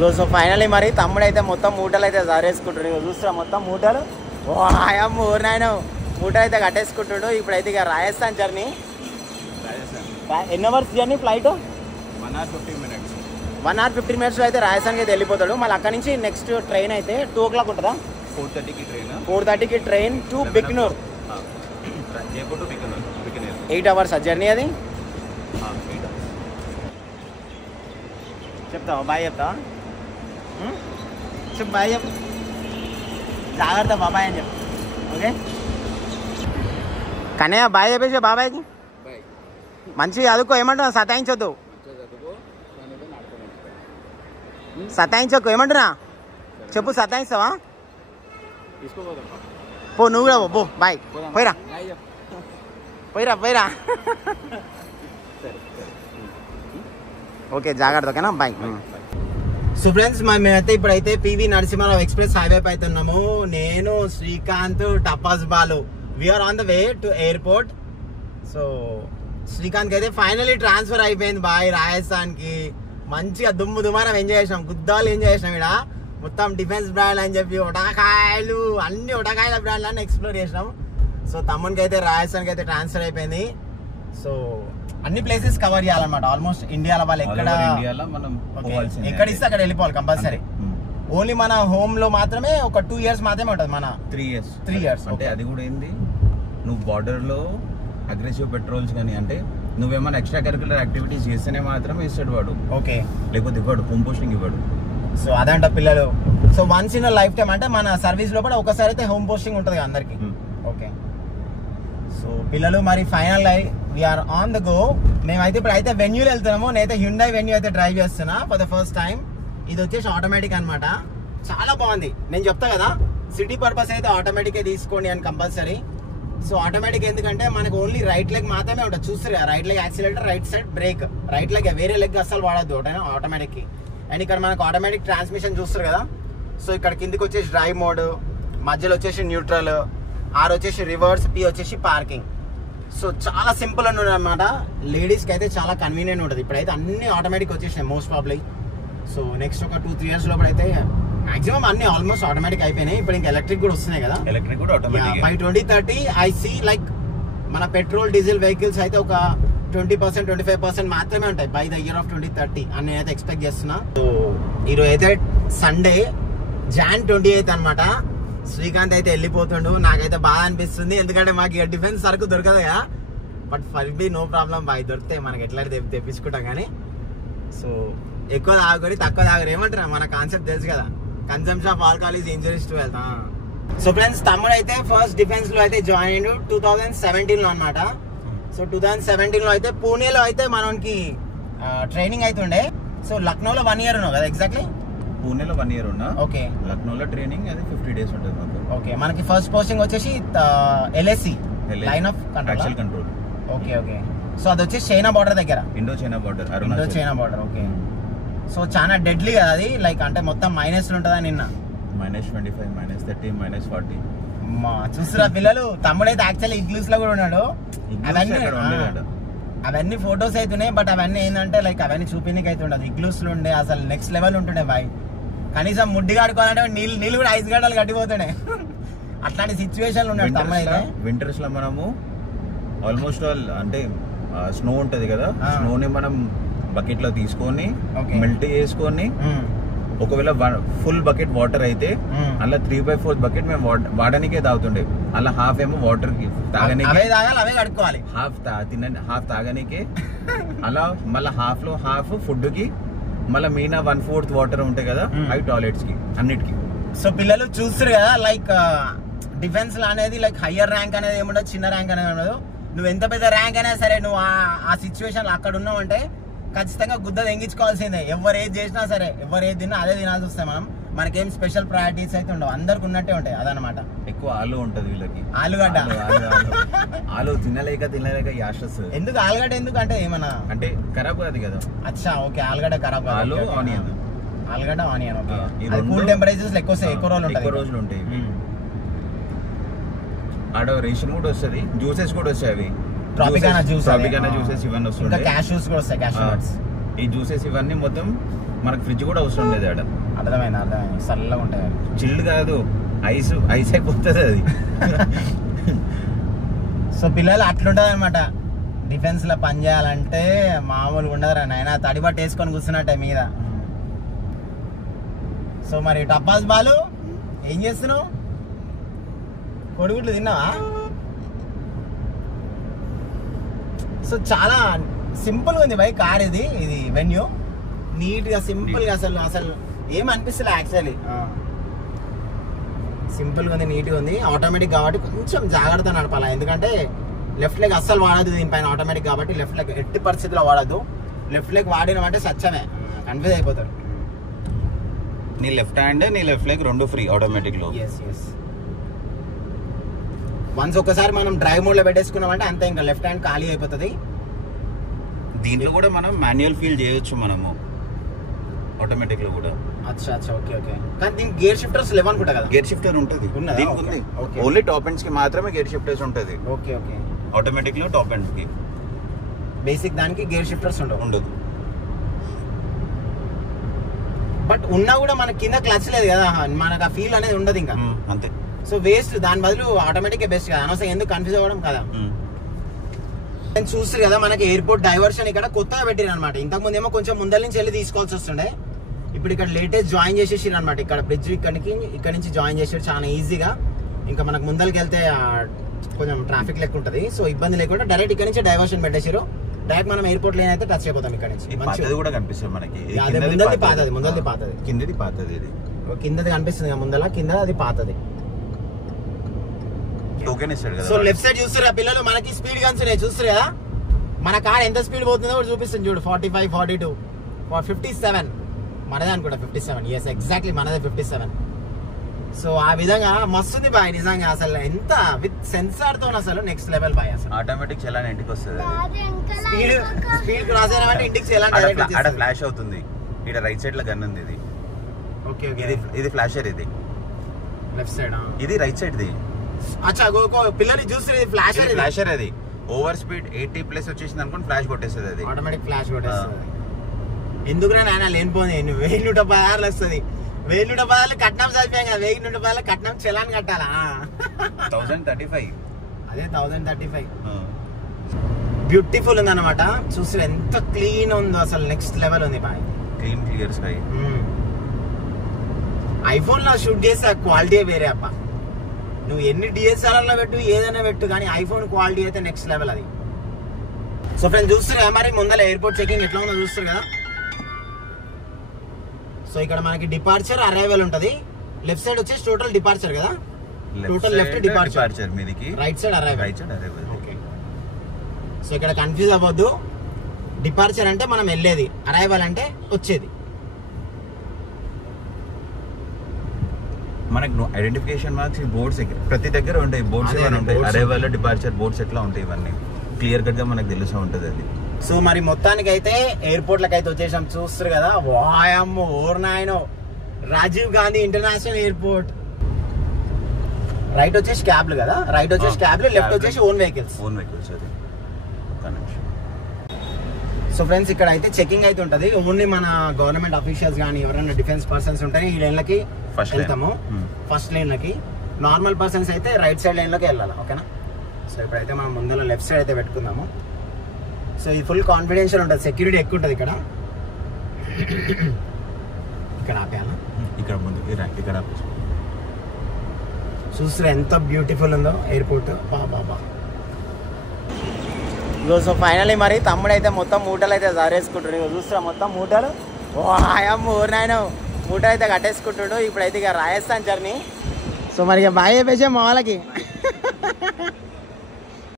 So finally మరి తమ్ముడు అయితే మొత్తం మూటలు అయితే జారేసుకుంటాడు. ఇక చూస్తా మొత్తం మూటలు ఊరినాయన మూటలు అయితే కట్టేసుకుంటాడు. ఇప్పుడైతే ఇక రాజస్థాన్ జర్నీ. ఎన్ని hours journey flight? 1 hour 15 minutes. 1 hour 15 minutes అయితే రాజస్థాన్కి అయితే వెళ్ళిపోతాడు. మళ్ళీ అక్కడ నుంచి నెక్స్ట్ ట్రైన్ అయితే 2 o'clock ఉంటుందా? 4:30కి ట్రైన్. 4:30కి train to Bikaner. Jaipur to Bikaner. 8 hours journey అది. 8 hours. చెప్తావా? బాయ్ చెప్తావా? చెప్పు బాయ్ చెప్పు. జాగ్రత్త బాబాయ్ అని చెప్పు. ఓకే కన్నయ్య బాయ్ చెప్పేసి బాబాయ్కి. మంచిగా చదువుకో. ఏమంటున్నా? సతాయించొద్దు. సతాయించకు. ఏమంటున్నా చెప్పు. సతాయిస్తావా? పో నువ్వు కూడా పో. బాయ్. పోయిరా పోయిరా పోయిరా. ఓకే జాగ్రత్త. ఓకేనా? బాయ్. సో ఫ్రెండ్స్ మేమైతే ఇప్పుడైతే పివి నరసింహారావు ఎక్స్ప్రెస్ హైవే పై ఉన్నాము. నేను, Srikanth, Tapas Balu. We are on the way to airport. So Srikanth అయితే ఫైనలీ ట్రాన్స్ఫర్ అయిపోయింది బాయ్ రాజస్థాన్ కి. మంచిగా దుమ్ముదుమానం ఎంజాయ్ చేసినాం. గుద్దాలు ఎంజాయ్ చేసినాం. ఇక్కడ మొత్తం డిఫెన్స్ బ్రాండ్ అని చెప్పి ఉటకాయలు అన్ని ఉటకాయల బ్రాండ్లు అన్నీ ఎక్స్ప్లోర్ చేసినాం. సో తమ్మునికి అయితే రాజస్థాన్కి అయితే ట్రాన్స్ఫర్ అయిపోయింది. సో అన్ని ప్లేసెస్ కవర్ చేయాలన్నమాట. ఆల్మోస్ట్ ఇండియాలో వాళ్ళు ఎక్కడ ఎక్కడ ఇస్తే అక్కడ వెళ్ళిపోవాలి కంపల్సరీ. ఓన్లీ మన హోమ్ లో మాత్రమే ఒక 2 years మాత్రమే ఉంటుంది. మన 3 years అంటే అది కూడా ఏంది, నువ్వు బార్డర్ లో అగ్రెసివ్ పెట్రోల్స్ కానీ అంటే నువ్వేమైనా ఎక్స్ట్రా కరిక్యులర్ యాక్టివిటీస్ చేస్తేనే మాత్రమే ఇస్తాడు వాడు. ఓకే లేకపోతే ఇవ్వడు, హోమ్ పోస్టింగ్ ఇవ్వడు. సో అదంట పిల్లలు. So once in life time అంటే మన సర్వీస్ లో కూడా ఒకసారి అయితే హోమ్ పోస్టింగ్ ఉంటుంది అందరికి. ఓకే సో పిల్లలు మరి final we're on the go. మేమైతే ఇప్పుడు అయితే వెన్యూలో వెళ్తున్నాము. నేనైతే హ్యుండాయ్ వెన్యూ అయితే డ్రైవ్ చేస్తున్నా ఫర్ ద ఫస్ట్ టైం. ఇది వచ్చేసి ఆటోమేటిక్ అనమాట. చాలా బాగుంది. నేను చెప్తా కదా సిటీ పర్పస్ అయితే ఆటోమేటిక్ తీసుకోండి అని కంపల్సరీ. సో ఆటోమేటిక్ ఎందుకంటే మనకు ఓన్లీ రైట్ లెగ్ మాత్రమే ఉంటుంది. చూస్తారు కదా, right leg accelerator, right side break. Right leg, వేరే లెగ్ అస్సలు వాడద్దు ఆటోమేటిక్ కి. అండ్ ఇక్కడ మనకు ఆటోమేటిక్ ట్రాన్స్మిషన్ చూస్తారు కదా. సో ఇక్కడ కిందికి వచ్చేసి డ్రైవ్ మోడ్, మధ్యలో వచ్చేసి న్యూట్రల్, ఆర్ వచ్చేసి రివర్స్, పి వచ్చేసి పార్కింగ్. సో చాలా సింపుల్ అని అనమాట. లేడీస్కి అయితే చాలా కన్వీనియంట్ ఉంటుంది. ఇప్పుడైతే అన్ని ఆటోమేటిక్ వచ్చేసినాయి మోస్ట్ ప్రాబ్లీ. సో నెక్స్ట్ ఒక 2-3 years లోపల అయితే మాక్సిమం అన్ని ఆల్మోస్ట్ ఆటోమేటిక్ అయిపోయినాయి. ఇప్పుడు ఇంకా ఎలక్ట్రిక్ కూడా వస్తున్నాయి కదా. ఎలక్ట్రిక్ కూడా automatic. By 2030 I see like మన పెట్రోల్ డీజిల్ వెహికల్స్ అయితే ఒక 20% 25% మాత్రమే ఉంటాయి బై ద ఇయర్ ఆఫ్ 2030 అని నేనైతే ఎక్స్పెక్ట్ చేస్తున్నా. సో ఈరోజు అయితే సండే Jan 28 అనమాట. శ్రీకాంత్ అయితే వెళ్ళిపోతుండు. నాకైతే బాగా అనిపిస్తుంది ఎందుకంటే మాకు ఇక డిఫెన్స్ సరుకు దొరకదు కదా. But for be no problem బాయ్, దొరుకుతాయి మనకి ఎట్లా తెప్పించుకుంటాం. కానీ సో ఎక్కువ తాగుకొని తక్కువ తాగరు ఏమంటారా, మన కాన్సెప్ట్ తెలుసు కదా, consumption of alcohol is injuries to health. So friends తమ్ముడు అయితే ఫస్ట్ డిఫెన్స్ లో అయితే జాయిన్ అయ్యిండు 2017 లో అనమాట. సో 2017 లో అయితే పూణేలో అయితే మనకి ట్రైనింగ్ అవుతుండే. సో లక్నోలో 1 year ఉన్నావు కదా ఎగ్జాక్ట్లీ. పూణేలో 1 year ఉన్నా. ఓకే. లక్నోలో ట్రైనింగ్ అది 50 days ఉంటుంది మాకు. ఓకే. మనకి ఫస్ట్ పోస్టింగ్ వచ్చేసి LAC line of control. Okay okay. So అది వచ్చేసి చైనా బార్డర్ దగ్గర, Indo China border. Okay. So చాలా డెడ్లీ కదా అది, లైక్ అంటే మొత్తం మైనస్ ఉంటుందా నిన్న? -25, -30, -40. చూస్తున్నా పిల్లలు. తమ్ముడైతే యాక్చువల్లీ ఇగ్లూస్ లో కూడా ఉన్నాడు. అవన్నీ ఫొటోస్ అవుతున్నాయి. బట్ అవన్నీ ఏంటంటే లైక్ అవన్నీ చూపించడానికి అయితే ఉండదు. ఇగ్లూస్ లో ఉండే అసలు నెక్స్ట్ లెవెల్ ఉంటుండే బాయ్. కనీసం ముడ్డి కాడుకోవాలంటే నీళ్ళు కూడా ఐస్ గడ్డలు కట్టిపోతుండే. అట్లాంటి సిచ్యువేషన్ ఉన్నాడు తమ్ముడు అయితే. వింటర్స్ లో మనము ఆల్మోస్ట్ ఆల్ అంటే స్నో ఉంటది కదా, స్నోని మనం బకెట్ లో తీసుకొని మెల్ట్ చేసుకొని, ఒకవేళ ఫుల్ బకెట్ వాటర్ అయితే అలా 3/4 బకెట్ మేము వాడడానికే తాగుతుండే. అలా హాఫ్ ఏమో వాటర్ కి తాగడానికి, హాఫ్ తాగనికే, అలా మళ్ళీ హాఫ్ ఫుడ్ కి, మళ్ళీ మీనా 1/4 వాటర్ ఉంటాయి కదా అవి టాయిలెట్స్ కి అన్నిటికి. సో పిల్లలు చూస్తారు కదా లైక్ డిఫెన్స్ లో అనేది లైక్ హయ్యర్ ర్యాంక్ అనేది ఏముండదు, చిన్న ర్యాంక్ అనేది ఉండదు. నువ్వు ఎంత పెద్ద ర్యాంక్ అయినా సరే నువ్వు ఆ సిచ్యువేషన్ లో అక్కడ ఉన్నావు అంటే ఖచ్చితంగా గుద్ద తెంగించుకోవాల్సిందే. ఎవరు ఏది చేసినా సరే, ఎవరు ఏది తిన్నా అదే తినాల్సి వస్తాయి. మనకేం స్పెషల్ ప్రయారిటీస్ అయితే ఉండవు, అందరికి ఉన్నట్టే ఉంటాయి. అదనమాట. ఎక్కువ ఆలు ఉంటది వీళ్ళకి, ఆలుగడ్డ. ఆలు తినలేక యాషస్. ఎందుకు ఆలుగడ్డ ఎందుకు అంటే ఏమన్నా అంటే ఖరాబ్ కాదు కదా. అచ్చా ఓకే. ఆలుగడ్డ ఖరాబ్ కాదు. ఆలుగడ్డ ఆనియన్. ఓకే. కూల్ టెంపరేచర్స్ ఎక్కువ రోజులు ఉంటాయి. ఆడ రేషన్ కూడా వస్తుంది, జ్యూసెస్ కూడా వస్తాయి. అవి ట్రాపికానా జ్యూసెస్ ఇవన్నీ వస్తాయి. క్యాష్యూస్ కూడా వస్తాయి. Cashew nuts. ఈ జ్యూసెస్ ఇవన్నీ మొత్తం మనకు ఫ్రిడ్జ్ కూడా అవసరం లేదు ఆడ. అర్థమైంది, చల్లగా ఉంటాయి. చిల్డ్ కాదు, ఐస్ అయిపోతుంది అది. సో పిల్లలు అట్లుంటది అనమాట. డిఫెన్స్ లో పని చేయాలంటే మామూలుగా ఉండదురా నాయన, తడిబట్ట వేసుకొని కూర్చున్నట్టే మీద. సో మరి టపాస్ బాలు ఏం చేస్తున్నావు? కొడుగుడ్లు తిన్నావా? సో చాలా సింపుల్ గా ఉంది బై కార్. ఇది వెన్యూ నీట్ గా సింపుల్ గా అసలు ఏం అనిపిస్తలే యాక్చువల్లీ. సింపుల్ గా ఉంది, నీట్ గా ఉంది. ఆటోమేటిక్ కాబట్టి కొంచెం జాగ్రత్త నడపాలి, ఎందుకంటే లెఫ్ట్ లెగ్ అస్సలు వాడద్దు దీనిపైన. ఆటోమేటిక్ కాబట్టి లెఫ్ట్ లెగ్ ఎట్టి పరిస్థితిలో వాడద్దు. లెఫ్ట్ లెగ్ వాడినమంటే సత్యమే, కన్ఫ్యూజ్ అయిపోతారు. నీ లెఫ్ట్ హ్యాండ్ నీ లెఫ్ట్ లెగ్ రెండు ఫ్రీ ఆటోమేటిక్ లో. వన్స్ ఒకసారి మనం డ్రైవ్ మోడ్ లో పెట్టేసుకున్నామంటే అంతే, ఇంకా లెఫ్ట్ హ్యాండ్ ఖాళీ అయిపోతుంది. దీంట్లో కూడా మనం మాన్యువల్ ఫీల్ చేయొచ్చు మనము ఆటోమేటిక్ లో కూడా. అచ్చా ఓకే. కానీ దీనికి గేర్ షిఫ్టర్స్ లేవు అనుకుంటా కదా? గేర్ షిఫ్టర్ ఉంటుంది, ఓన్లీ టాప్ ఎండ్స్ కి మాత్రమే గేర్ షిఫ్టర్స్ ఉంటుంది. ఓకే ఆటోమేటిక్ లో టాప్ ఎండ్స్ కి, బేసిక్ దానికి గేర్ షిఫ్టర్స్ ఉండదు. బట్ ఉన్నా కూడా మనకి కింద క్లచ్ లేదు కదా, మనకు ఆ ఫీల్ అనేది ఉండదు ఇంకా, అంతే. So waste. దాని బదులు ఆటోమేటిక్ బెస్ట్ కదా, అనవసరం ఎందుకు కన్ఫ్యూజ్ అవ్వడం కదా. చూస్తారు కదా మనకి ఎయిర్పోర్ట్ డైవర్షన్ ఇక్కడ కొత్తగా పెట్టిరు అనమాట. ఇంతకు ముందు ఏమో కొంచెం ముందర నుంచి వెళ్ళి తీసుకోవాల్సి వస్తుండే, ఇప్పుడు ఇక్కడ లేటెస్ట్ జాయిన్ చేసేసారు అనమాట. ఇక్కడ బ్రిడ్జ్ ఇక్కడ నుంచి జాయిన్ చేసారు చాలా ఈజీగా. ఇంకా మనకు ముందరికి వెళ్తే కొంచెం ట్రాఫిక్ లెక్క ఉంటుంది, సో ఇబ్బంది లేకుండా డైరెక్ట్ ఇక్కడ నుంచి డైవర్షన్ పెట్టేసారు. డైరెక్ట్ మనం ఎయిర్పోర్ట్ లేని అయితే టచ్ అయిపోతాం ఇక్కడ నుంచి. కూడా కనిపిస్తుంది మనకి, ముందది పాతది, కిందది పాతది. ఇది కిందది కనిపిస్తుంది ముందల, కింద అది పాతది. సో లెఫ్ట్ సైడ్ చూస్తారు పిల్లలు, మనకి స్పీడ్ గన్స్ చూస్తారు కదా, మన కార్ ఎంత స్పీడ్ పోతుందో కూడా చూపిస్తుంది చూడు. 45, 42, 57 మనదే అనుకుంటా. 57, ఎస్ ఎగ్జాక్ట్లీ మనదే 57. సో ఆ విధంగా మస్తుంది బాయ్ నిజంగా. అసలు ఎంత విత్ సెన్సార్ తో అసలు నెక్స్ట్ లెవెల్ బాయ్. అసలు ఆటోమేటిక్ చలాన్ ఇంటికి వస్తుంది, స్పీడ్ క్రాస్ అయినా ఇంటికి చలాన్ ఫ్లాష్ అవుతుంది. ఇక్కడ రైట్ సైడ్ లో గన్ ఉంది. ఇది ఓకే, ఇది ఫ్లాషర్, ఇది లెఫ్ట్ సైడ్, ఇది రైట్ సైడ్. ది అచ్చా పిల్లలు చూస్తే ఫ్లాషర్. అది ఓవర్ స్పీడ్ 80+ వచ్చేసింది అనుకోండి, ఫ్లాష్ కొట్టేస్తుంది. అది ఆటోమేటిక్ ఫ్లాష్ కొట్టేస్తుంది. ఎందుకురా నాయన లేనిపోయింది 1116 వస్తుంది. 1116 కట్నం చదివాం కదా, 1116 కట్నం చలాన్ కట్టాలా? 1035. అదే 1035. బ్యూటిఫుల్ ఉంది అనమాట. చూస్తే ఎంత క్లీన్ ఉందో అసలు, నెక్స్ట్ లెవెల్ ఉంది బాయ్. Clean clear sky. ఐఫోన్ లో షూట్ చేస్తే క్వాలిటీ వేరే అప్ప. నువ్వు ఎన్ని DSLR లో పెట్టు, ఏదైనా పెట్టు, కానీ ఐఫోన్ క్వాలిటీ అయితే నెక్స్ట్ లెవెల్ అది. సో ఫ్రెండ్స్ చూస్తారు కదా మరి ముందర ఎయిర్పోర్ట్ చెకింగ్ ఎట్లా ఉందో చూస్తారు కదా. సో ఇక్కడ మనకి డిపార్చర్ అరైవల్ ఉంటది. లెఫ్ట్ సైడ్ వచ్చేసి టోటల్ డిపార్చర్ కదా, total left departure, right side arrival. Okay, so ఇక్కడ కన్ఫ్యూజ్ అవ్వద్దు. డిపార్చర్ అంటే మనం వెళ్ళేది, అరైవల్ అంటే వచ్చేది. మనకు ఐడెంటిఫికేషన్ మార్క్స్ బోర్డ్స్ ప్రతి దగ్గర ఉంటాయి. బోర్డ్స్ ఉంటాయి, అరైవల్ డిపార్చర్ బోర్డ్స్ ఎట్లా ఉంటాయి, ఇవన్నీ క్లియర్ కట్ గా మనకు తెలుస్తూ ఉంటది అది. సో మరి మొత్తానికి అయితే ఎయిర్పోర్ట్ లకి అయితే వచ్చేసాం. చూస్తారు కదా, వాయమ్మో ఓర్నాయనో, Rajiv Gandhi international airport. Right వచ్చేసి క్యాబ్లు కదా, రైట్ వచ్చేసి క్యాబ్లు, లెఫ్ట్ వచ్చేసి ఓన్ వెహికల్స్. అది. సో ఫ్రెండ్స్ ఇక్కడ అయితే చెకింగ్ అయితే ఉంటది. ఓన్లీ మన గవర్నమెంట్ అఫీషియల్స్ కానీ ఎవరైనా డిఫెన్స్ పర్సన్స్ ఉంటే ఈ లైన్ లకి వెళ్తాము, ఫస్ట్ లైన్ లకి. నార్మల్ పర్సన్స్ అయితే రైట్ సైడ్ లైన్ లోకి వెళ్ళాలి. ఓకేనా? సో ఇప్పుడైతే మనం ముందర లెఫ్ట్ సైడ్ అయితే పెట్టుకుందాము. సో ఇది ఫుల్ కాన్ఫిడెన్షియల్ ఉంటుంది, సెక్యూరిటీ ఎక్కువ ఉంటుంది ఇక్కడ. ఇక్కడ ఆపేయాలా? ఇక్కడ ముందు ఇక్కడ చూస్తే ఎంత బ్యూటిఫుల్ ఉందో ఎయిర్పోర్ట్. బాబా. సో ఫైనలీ మరి తమ్ముడు అయితే మొత్తం మూటలు అయితే జారేసుకుంటాడు. చూస్తున్నా మొత్తం మూటలు, ఆయమ్మ ఊరినాయన మూటలు అయితే కట్టేసుకుంటాడు. ఇప్పుడైతే ఇక రాజస్థాన్ జర్నీ. సో మరి ఇక బాగా చెప్పేసే మా వాళ్ళకి.